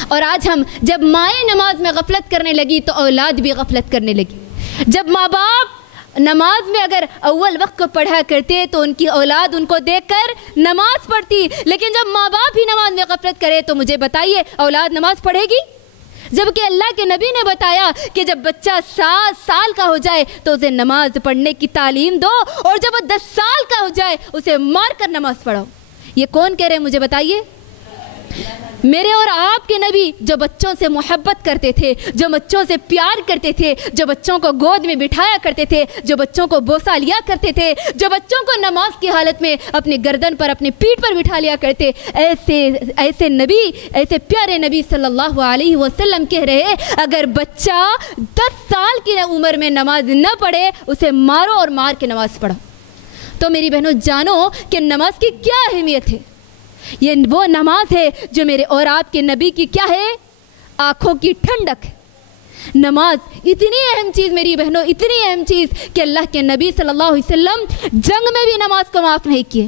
اور آج ہم جب مائیں نماز میں غفلت کرنے لگی تو اولاد بھی غفلت کرنے لگی. جب ماں باپ نماز میں اگر اول وقت کو پڑھا کرتے تو ان کی اولاد ان کو دیکھ کر نماز پڑھتی، لیکن جب ماں باپ ہی نماز میں غفلت کرے تو مجھے بتائیے اولاد نماز پڑھے گی؟ جبکہ اللہ کے نبی نے بتایا کہ جب بچہ 7 سال کا ہو جائے تو اسے نماز پڑھنے کی تعلیم دو، اور جب وہ 10 سال کا ہو جائے اسے مار کر نماز پڑھاؤ. یہ کون کہہ رہے ہیں مجھے بتائیے؟ میرے اور آپ کے نبی جو بچوں سے محبت کرتے تھے، جو بچوں سے پیار کرتے تھے، جو بچوں کو گود میں بٹھایا کرتے تھے، جو بچوں کو بوسہ لیا کرتے تھے، جو بچوں کو نماز کی حالت میں اپنی گردن پر، اپنی پیٹھ پر بٹھا لیا کرتے، ایسے نبی، ایسے پیارے نبی صلی اللہ علیہ وسلم کہہ رہے اگر بچہ 10 سال کی عمر میں نماز نہ پڑھے اسے مارو اور مار کے نماز پڑھو. تو میری بہنوں جانو کہ نماز کی کیا اہمیت ہے. یہ وہ نماز ہے جو میرے اور آپ کے نبی کی کیا ہے؟ آنکھوں کی ٹھنڈک. نماز اتنی اہم چیز میری بہنوں، اتنی اہم چیز کہ اللہ کے نبی صلی اللہ علیہ وسلم جنگ میں بھی نماز کو معاف نہیں کیے.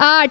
8।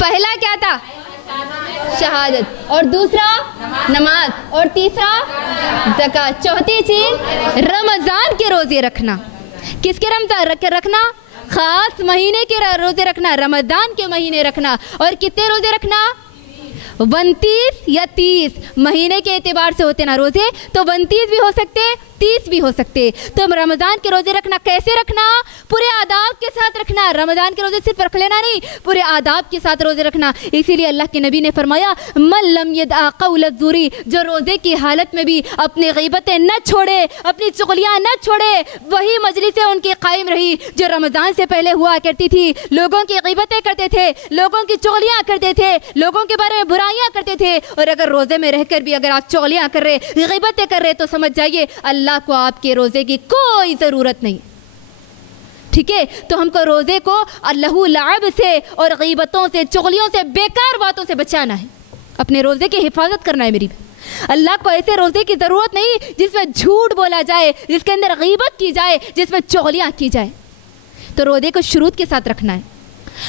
پہلا کیا تھا؟ شہادت، اور دوسرا نماز، اور تیسرا زکوٰۃ، چوتھی چیز رمضان کے روزے رکھنا۔ کس کے رمضان رکھنا؟ خاص مہینے کے روزے رکھنا، رمضان کے مہینے رکھنا۔ اور کتنے روزے رکھنا؟ 29 یا 30 مہینے کے اعتبار سے ہوتے نا روزے، تو 29 بھی ہو سکتے، 30 بھی ہو سکتے۔ تو رمضان کے روزے رکھنا کیسے رکھنا؟ پورے آداب کے ساتھ رکھنا۔ رمضان کے روزے صرف رکھ لینا نہیں، پورے آداب کے ساتھ روزے رکھنا۔ اسی لیے اللہ کے نبی نے فرمایا من لم يدع قول الزور، جو روزے کی حالت میں بھی اپنی غیبتیں نہ چھوڑے، اپنی چغلیاں نہ چھوڑے، وہی مجلسیں ان کی قائم رہی جو رمضان سے پہلے ہوا کرتی تھی۔ لوگوں کی غیبتیں کرتے تھے، لوگوں کی چغلیاں کرتے تھے، لوگوں کے بارے میں برائیاں کرتے تھے۔ اور اگر روزے میں رہ کر بھی اگر آپ چغلیاں کر رہے، غیبتیں کر رہے، تو سمجھ جائیے اللہ کو آپ کے روزے کی کوئی ضرورت نہیں۔ ٹھیک ہے، تو ہم کو روزے کو اللہ لعب سے اور غیبتوں سے، چغلیوں سے، بیکار باتوں سے بچانا ہے، اپنے روزے کی حفاظت کرنا ہے۔ میری اللہ کو ایسے روزے کی ضرورت نہیں جس میں جھوٹ بولا جائے، جس کے اندر غیبت کی جائے، جس میں چغلیاں کی جائے۔ تو روزے کو شروط کے ساتھ رکھنا ہے۔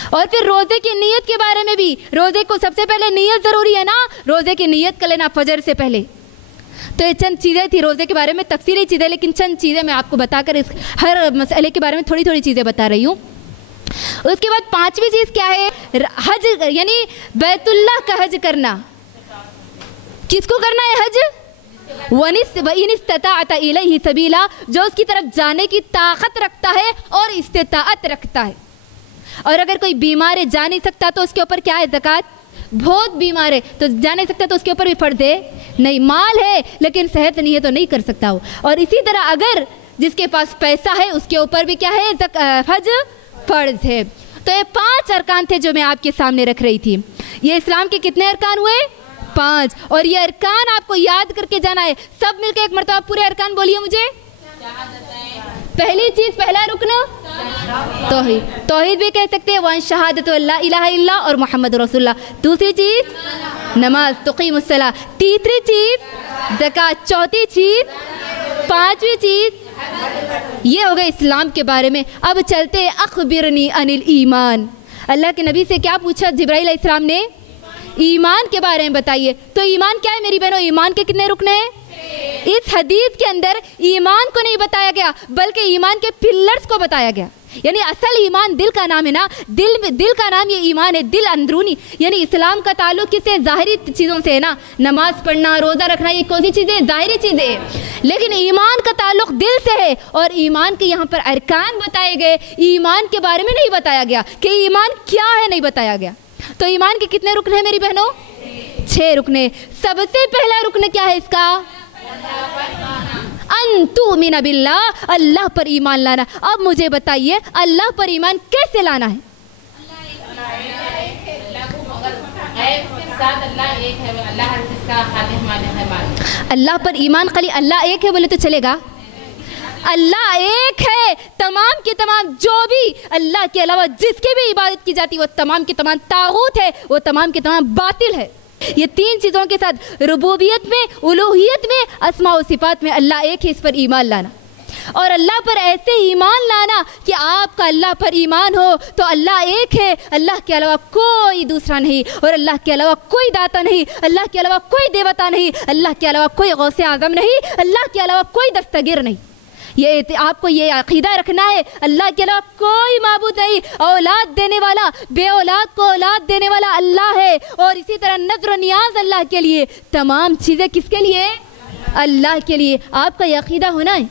اور پھر روزے کی نیت کے بارے میں بھی، روزے کو سب سے پہلے نیت ضروری ہے نا، روزے کی نیت کر لینا فجر سے پہلے۔ تو یہ چند چیزیں تھی روزے کے بارے میں، تفصیلی چیزیں، لیکن چند چیزیں میں آپ کو بتا کر اس ہر مسئلے کے بارے میں تھوڑی تھوڑی چیزیں بتا رہی ہوں۔ اس کے بعد پانچویں چیز کیا ہے؟ حج، یعنی بیت اللہ کا حج کرنا۔ کس کو کرنا ہے حج؟ وَإِنِ اسْتَطَعْتَ إِلَيْهِ سَبِيلًا، جو اس کی طرف جانے کی طاقت رکھتا ہے اور استطاعت رکھتا ہے۔ اور اگر کوئی بیمار ہے، جا نہیں سکتا، تو اس کے اوپر کیا ہے؟ زکوٰۃ۔ بہت بیمار ہے تو جا نہیں سکتا، تو اس کے اوپر بھی فرض ہے نہیں۔ مال ہے لیکن صحت نہیں ہے تو نہیں کر سکتا ہو۔ اور اسی طرح اگر جس کے پاس پیسہ ہے اس کے اوپر بھی کیا ہے؟ حج فرض ہے۔ تو یہ 5 ارکان تھے جو میں آپ کے سامنے رکھ رہی تھی۔ یہ اسلام کے کتنے ارکان ہوئے؟ 5۔ اور یہ ارکان آپ کو یاد کر کے جانا ہے۔ سب مل کے ایک مرتبہ پورے ارکان بولیے مجھے۔ پہلی چیز، پہلا رکن توحید، توحید بھی کہہ سکتے ہیں، وان شہادت لا الہ الا اور محمد رسول اللہ۔ دوسری چیز نماز، تقیم الصلاۃ۔ تیسری چیز زکوٰۃ۔ چوتھی چیز، پانچویں چیز، یہ ہو گئے اسلام کے بارے میں۔ اب چلتے اخبرنی عن الایمان۔ اللہ کے نبی سے کیا پوچھا جبرائیل علیہ السلام نے؟ ایمان کے بارے میں بتائیے۔ تو ایمان کیا ہے میری بہنوں؟ ایمان کے کتنے رکن ہیں؟ اس حدیث کے اندر ایمان کو نہیں بتایا گیا بلکہ ایمان کے پلرز کو بتایا گیا۔ یعنی اصل ایمان دل کا نام ہے نا، دل کا نام یہ ایمان ہے، دل اندرونی۔ یعنی اسلام کا تعلق کس سے؟ ظاہری چیزوں سے ہے نا، نماز پڑھنا، روزہ رکھنا، یہ کون سی چیزیں؟ ظاہری چیزیں ہیں۔ لیکن ایمان کا تعلق دل سے ہے، اور ایمان کے یہاں پر ارکان بتائے گئے، ایمان کے بارے میں نہیں بتایا گیا کہ ایمان کیا ہے، نہیں بتایا گیا۔ تو ایمان کے کتنے رکن ہیں میری بہنوں؟ 6 رکن ہیں۔ سب سے پہلا رکن کیا ہے اس کا؟ ان تؤمن باللہ، اللہ پر ایمان لانا۔ اب مجھے بتائیے اللہ پر ایمان کیسے لانا ہے؟ اللہ پر ایمان خالی اللہ ایک ہے بولے تو چلے گا؟ اللہ ایک ہے، تمام کے تمام جو بھی اللہ کے علاوہ جس کی بھی عبادت کی جاتی ہے وہ تمام کے تمام طاغوت ہے، وہ تمام کے تمام باطل ہے۔ یہ 3 چیزوں کے ساتھ ربوبیت میں، الوہیت میں، اسماء و صفات میں اللہ ایک ہے، اس پر ایمان لانا۔ اور اللہ پر ایسے ایمان لانا کہ آپ کا اللہ پر ایمان ہو تو اللہ ایک ہے، اللہ کے علاوہ کوئی دوسرا نہیں، اور اللہ کے علاوہ کوئی داتا نہیں، اللہ کے علاوہ کوئی دیوتا نہیں، اللہ کے علاوہ کوئی غوث اعظم نہیں، اللہ کے علاوہ کوئی دستگیر نہیں۔ یہ آپ کو یہ عقیدہ رکھنا ہے، اللہ کے علاوہ کوئی معبود نہیں، اولاد دینے والا، بے اولاد کو اولاد دینے والا اللہ ہے۔ اور اسی طرح نظر و نیاز اللہ کے لیے، تمام چیزیں کس کے لیے؟ اللہ کے لیے۔ آپ کا یہ عقیدہ ہونا ہے۔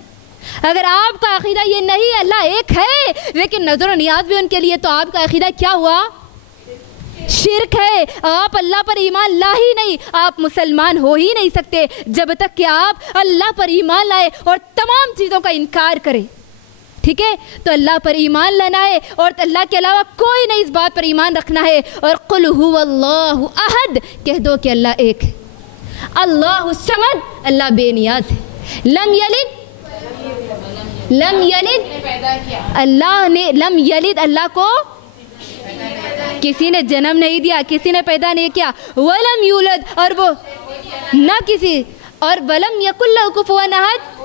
اگر آپ کا عقیدہ یہ نہیں، اللہ ایک ہے لیکن نظر و نیاز بھی ان کے لیے، تو آپ کا عقیدہ کیا ہوا؟ شرک ہے۔ آپ اللہ پر ایمان لا ہی نہیں، آپ مسلمان ہو ہی نہیں سکتے جب تک کہ آپ اللہ پر ایمان لائے اور تمام چیزوں کا انکار کریں۔ ٹھیک ہے، تو اللہ پر ایمان لانا ہے، اور اللہ کے علاوہ کوئی نہیں، اس بات پر ایمان رکھنا ہے۔ اور قل هو اللہ احد، کہہ دو کہ اللہ ایک ہے۔ اللہ الصمد، اللہ بے نیاز ہے۔ لم یلد، اللہ نے لم یلد، اللہ کو کسی نے جنم نہیں دیا، کسی نے پیدا نہیں کیا۔ ولم یولد، اور وہ نہ کسی، اور ولم یکن لہ کفوا احد،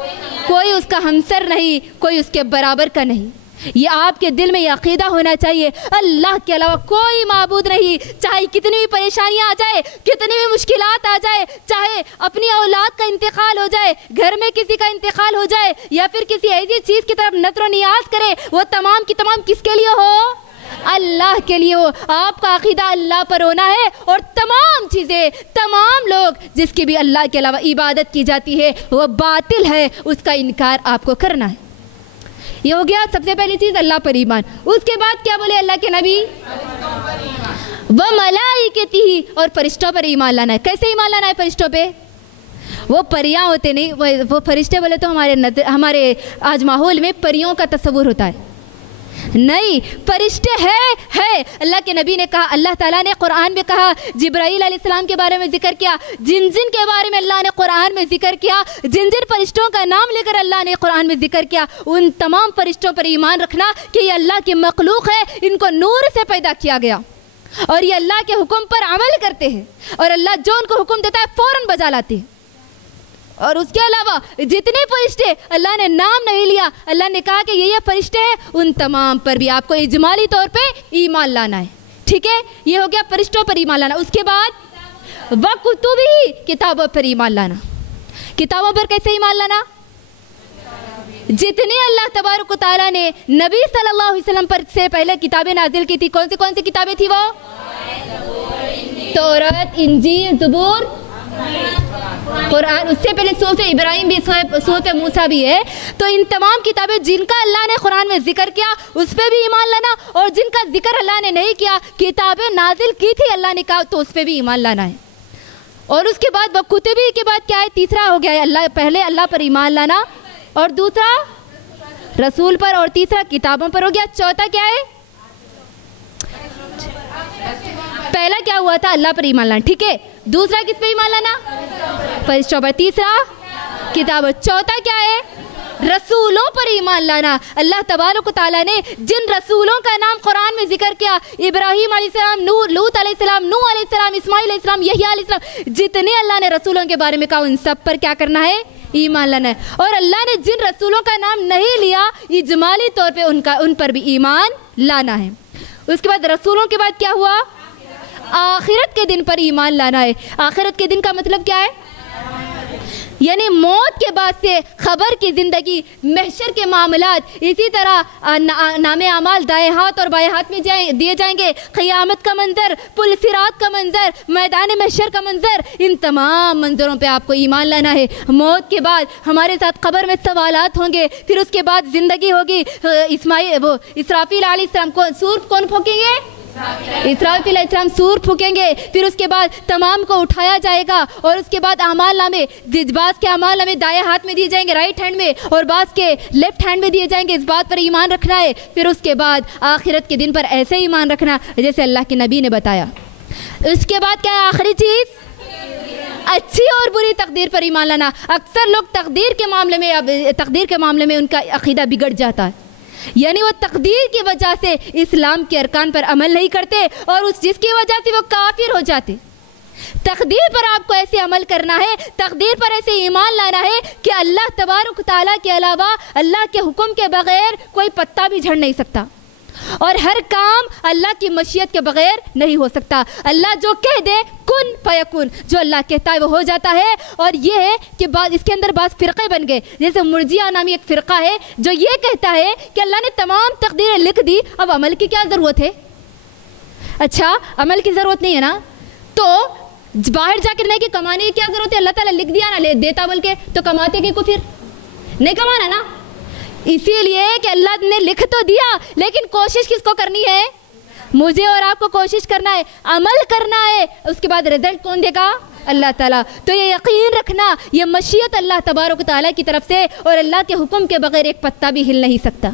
کوئی اس کا ہمسر نہیں، کوئی اس کے برابر کا نہیں۔ یہ آپ کے دل میں یہ عقیدہ ہونا چاہیے، اللہ کے علاوہ کوئی معبود نہیں، چاہے کتنی بھی پریشانیاں آ جائے، کتنی بھی مشکلات آ جائے، چاہے اپنی اولاد کا انتقال ہو جائے، گھر میں کسی کا انتقال ہو جائے، یا پھر کسی ایسی چیز کی طرف نظر و نیاز کرے، وہ تمام کی تمام کس کے لیے ہو؟ اللہ کے لیے ہو۔ آپ کا عقیدہ اللہ پر ہونا ہے، اور تمام چیزیں، تمام لوگ جس کی بھی اللہ کے علاوہ عبادت کی جاتی ہے وہ باطل ہے، اس کا انکار آپ کو کرنا ہے۔ یہ ہو گیا سب سے پہلی چیز اللہ پر ایمان۔ اس کے بعد کیا بولے اللہ کے نبی؟ وَمَلَائِكَتِهِ، اور فرشتوں پر ایمان لانا ہے۔ کیسے ایمان لانا ہے فرشتوں پہ؟ وہ پریاں ہوتے نہیں، وہ فرشتے بولے تو ہمارے آج ماحول میں پریوں کا تصور ہوتا ہے، نہیں، فرشتے ہے۔ اللہ کے نبی نے کہا، اللہ تعالیٰ نے قرآن میں کہا، جبرائیل علیہ السلام کے بارے میں ذکر کیا، جن کے بارے میں اللہ نے قرآن میں ذکر کیا، جن فرشتوں کا نام لے کر اللہ نے قرآن میں ذکر کیا، ان تمام فرشتوں پر ایمان رکھنا کہ یہ اللہ کے مخلوق ہے، ان کو نور سے پیدا کیا گیا، اور یہ اللہ کے حکم پر عمل کرتے ہیں، اور اللہ جو ان کو حکم دیتا ہے فوراً بجا لاتے ہیں۔ اور اس کے علاوہ جتنے فرشتے اللہ نے نام نہیں لیا، اللہ نے کہا کہ یہ فرشتے ہیں، ان تمام پر بھی آپ کو اجمالی طور پہ ایمان لانا ہے، ٹھیک ہے؟ یہ ہو گیا فرشتوں پر ایمان لانا۔ اس کے بعد وَکُتُبِهِ، کتابوں پر ایمان لانا۔ کتابوں پر کیسے ایمان لانا؟ جتنے اللہ تبارک و تعالیٰ نے نبی صلی اللہ علیہ وسلم پر سے پہلے کتابیں نازل کی تھی، کون سی کتابیں تھی وہ؟ تورات، انجیل، زبور، قرآن، اس سے پہلے صحف ابراہیم بھی، صحف موسیٰ بھی ہے۔ تو ان تمام کتابیں جن کا اللہ نے قرآن میں ذکر کیا اس پہ بھی ایمان لانا، اور جن کا ذکر اللہ نے نہیں کیا، کتابیں نازل کی تھی اللہ نے کہا، تو اس پہ بھی ایمان لانا ہے۔ اور اس کے بعد وَکُتُبِهِ کے بعد کیا ہے؟ تیسرا ہو گیا ہے اللہ، پہلے اللہ پر ایمان لانا، اور دوسرا رسول پر، اور تیسرا کتابوں پر ہو گیا۔ چوتھا کیا ہے؟ پہلا کیا ہوا تھا؟ اللہ پر ایمان لانا، ٹھیک ہے؟ دوسرا کس پہ ایمان لانا؟ فرشتوں پر۔ تیسرا کتاب۔ چوتھا کیا ہے؟ رسولوں پر ایمان لانا۔ اللہ تبارک و تعالیٰ نے جن رسولوں کا نام قرآن میں ذکر کیا، ابراہیم علیہ السلام، لوط علیہ السلام، نوح علیہ السلام، اسماعیل علیہ السلام، یحییٰ علیہ السلام، جتنے اللہ نے رسولوں کے بارے میں کہا ان سب پر کیا کرنا ہے؟ ایمان لانا ہے۔ اور اللہ نے جن رسولوں کا نام نہیں لیا، اجمالی طور پہ ان پر بھی ایمان لانا ہے۔ اس کے بعد رسولوں کے بعد کیا ہوا؟ آخرت کے دن پر ایمان لانا ہے۔ آخرت کے دن کا مطلب کیا ہے؟ یعنی موت کے بعد سے خبر کی زندگی، محشر کے معاملات، اسی طرح نام اعمال دائیں ہاتھ اور بائیں ہاتھ میں دیے جائیں گے، قیامت کا منظر، پل صراط کا منظر، میدان محشر کا منظر، ان تمام منظروں پہ آپ کو ایمان لانا ہے۔ موت کے بعد ہمارے ساتھ قبر میں سوالات ہوں گے، پھر اس کے بعد زندگی ہوگی۔ اسرافیل علیہ السلام سور کون پھونکیں گے؟ اسرافیل علیہ السلام سور پھونکیں گے، پھر اس کے بعد تمام کو اٹھایا جائے گا، اور اس کے بعد اعمال نامے، بعض کے اعمال نامے دائیں ہاتھ میں دیے جائیں گے، رائٹ ہینڈ میں، اور بعض کے لیفٹ ہینڈ میں دیے جائیں گے۔ اس بات پر ایمان رکھنا ہے۔ پھر اس کے بعد آخرت کے دن پر ایسے ایمان رکھنا جیسے اللہ کے نبی نے بتایا۔ اس کے بعد کیا ہے آخری چیز؟ اچھی اور بری تقدیر پر ایمان لانا۔ اکثر لوگ تقدیر کے معاملے میں ان کا عقیدہ بگڑ جاتا ہے، یعنی وہ تقدیر کی وجہ سے اسلام کے ارکان پر عمل نہیں کرتے، اور جس کی وجہ سے وہ کافر ہو جاتے۔ تقدیر پر آپ کو ایسے عمل کرنا ہے، تقدیر پر ایسے ایمان لانا ہے کہ اللہ تبارک تعالیٰ کے علاوہ اللہ کے حکم کے بغیر کوئی پتا بھی جھڑ نہیں سکتا، اور ہر کام اللہ کی مشیت کے بغیر نہیں ہو سکتا۔ اللہ جو کہہ دے کن فیکون، جو اللہ کہتا ہے وہ ہو جاتا ہے۔ اور یہ ہے کہ اس کے اندر بعض فرقے بن گئے، جیسے مرجیہ نامی ایک فرقہ ہے جو یہ کہتا ہے کہ اللہ نے تمام تقدیریں لکھ دی، اب عمل کی کیا ضرورت ہے؟ اچھا عمل کی ضرورت نہیں ہے نا، تو باہر جا کر نہیں کہ کمانے کی کیا ضرورت ہے؟ اللہ تعالیٰ لکھ دیا نا، دیتا بول کے تو کماتے کہ کو پھر نہیں کمانا نا۔ اسی لیے کہ اللہ نے لکھ تو دیا، لیکن کوشش کس کو کرنی ہے؟ مجھے اور آپ کو کوشش کرنا ہے، عمل کرنا ہے۔ اس کے بعد رزلٹ کون دے گا؟ اللہ تعالیٰ۔ تو یہ یقین رکھنا، یہ مشیت اللہ تبارک و تعالیٰ کی طرف سے، اور اللہ کے حکم کے بغیر ایک پتا بھی ہل نہیں سکتا۔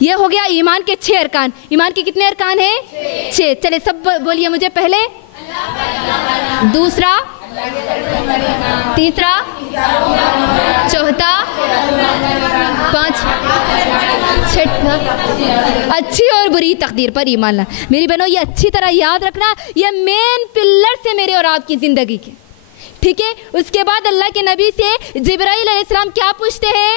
یہ ہو گیا ایمان کے 6 ارکان۔ ایمان کے کتنے ارکان ہیں؟ 6۔ چلے سب بولیے مجھے، پہلے، دوسرا، تیسرا، چوتھا، چھٹا، اچھی اور بری تقدیر پر ایمان لانا۔ میری بہنوں یہ اچھی طرح یاد رکھنا، یہ مین پلر سے میرے اور آپ کی زندگی کے، ٹھیک ہے؟ اس کے بعد اللہ کے نبی سے جبرائیل علیہ السلام کیا پوچھتے ہیں؟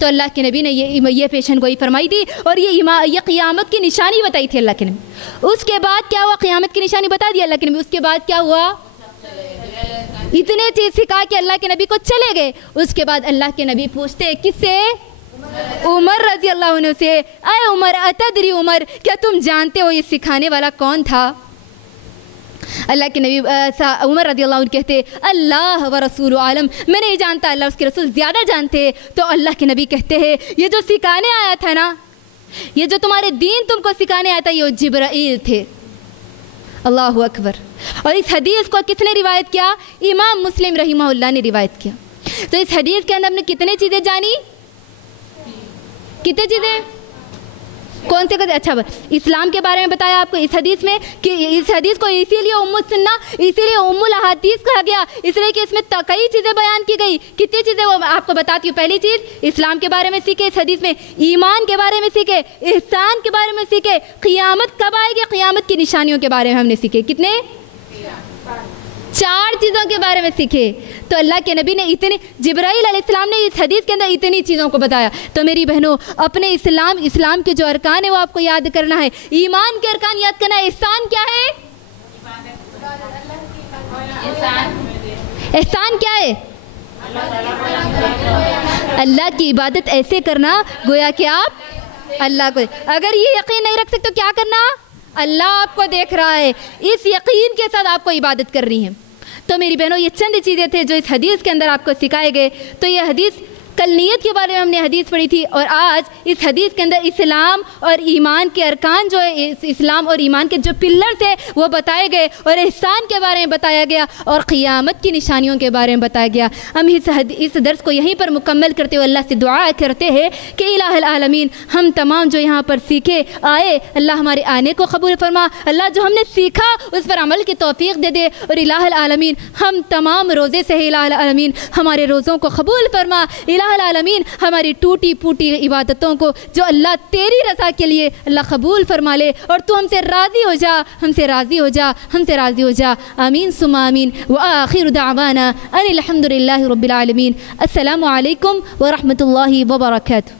تو اللہ کے نبی نے یہ پیشن گوئی فرمائی تھی اور یہ قیامت کی نشانی بتائی تھی اللہ کے نبی۔ اس کے بعد کیا ہوا؟ قیامت کی نشانی بتا دی اللہ کے نبی۔ اس کے بعد کیا ہوا؟ اتنے چیز سکھا کے اللہ کے نبی کو چلے گئے۔ اس کے بعد اللہ کے نبی پوچھتے کس سے؟ عمر رضی اللہ عنہ سے، اے عمر اتدری عمر، کیا تم جانتے ہو یہ سکھانے والا کون تھا؟ اللہ کے نبی عمر رضی اللہ عنہ کہتے اللہ و رسول عالم، میں نہیں جانتا، اللہ اس کے رسول زیادہ جانتے۔ تو اللہ کے نبی کہتے ہیں یہ جو سکھانے آیا تھا نا، یہ جو تمہارے دین تم کو سکھانے آیا تھا، یہ جبرائیل تھے۔ اللہ اکبر۔ اور اس حدیث کو کس نے روایت کیا؟ امام مسلم رحمہ اللہ نے روایت کیا۔ تو اس حدیث کے اندر ہم نے کتنے چیزیں جانی؟ کتنے چیزیں؟ کون سے؟ اچھا، اسلام کے بارے میں بتایا آپ کو اس حدیث میں کہ اس حدیث کو اسی لیے ام السنہ، اسی لیے ام الاحادیث کہا گیا، اس لیے کہ اس میں کئی چیزیں بیان کی گئی۔ کتنی چیزیں وہ آپ کو بتاتی ہوں۔ پہلی چیز اسلام کے بارے میں سیکھے اس حدیث میں، ایمان کے بارے میں سیکھے، احسان کے بارے میں سیکھے، قیامت کب آئے گی، قیامت کی نشانیوں کے بارے میں ہم نے سیکھے۔ کتنے؟ 4 چیزوں کے بارے میں سیکھے۔ تو اللہ کے نبی نے جبرائیل علیہ السلام نے اس حدیث کے اندر اتنی چیزوں کو بتایا۔ تو میری بہنوں، اپنے اسلام کے جو ارکان ہیں وہ آپ کو یاد کرنا ہے۔ ایمان کے ارکان یاد کرنا ہے۔ احسان کیا ہے؟ احسان کیا ہے؟ اللہ کی عبادت ایسے کرنا گویا کہ آپ اللہ کو، اگر یہ یقین نہیں رکھ سکتے تو کیا کرنا؟ اللہ آپ کو دیکھ رہا ہے، اس یقین کے ساتھ آپ کو عبادت کرنی ہے۔ تو میری بہنوں، یہ چند چیزیں تھے جو اس حدیث کے اندر آپ کو سکھائے گئے۔ تو یہ حدیث کل نیت کے بارے میں ہم نے حدیث پڑھی تھی، اور آج اس حدیث کے اندر اسلام اور ایمان کے ارکان جو ہے، اسلام اور ایمان کے جو پلر تھے وہ بتائے گئے، اور احسان کے بارے میں بتایا گیا، اور قیامت کی نشانیوں کے بارے میں بتایا گیا۔ ہم اس درس کو یہیں پر مکمل کرتے ہوئے اللہ سے دعا کرتے ہیں کہ الہ العالمین ہم تمام جو یہاں پر سیکھے آئے، اللہ ہمارے آنے کو قبول فرما، اللہ جو ہم نے سیکھا اس پر عمل کی توفیق دے دے، اور الہ العالمین ہم تمام روزے سے الہ العالمین ہمارے روزوں کو قبول فرما، الہ العالمین ہماری ٹوٹی پھوٹی عبادتوں کو جو اللہ تیری رضا کے لیے اللہ قبول فرما لے، اور تو ہم سے راضی ہو جا، ہم سے راضی ہو جا، ہم سے راضی ہو جا۔ آمین ثم آمین۔ وآخر دعوانا ان الحمد للہ رب العالمین۔ السلام علیکم ورحمۃ اللہ وبرکاتہ۔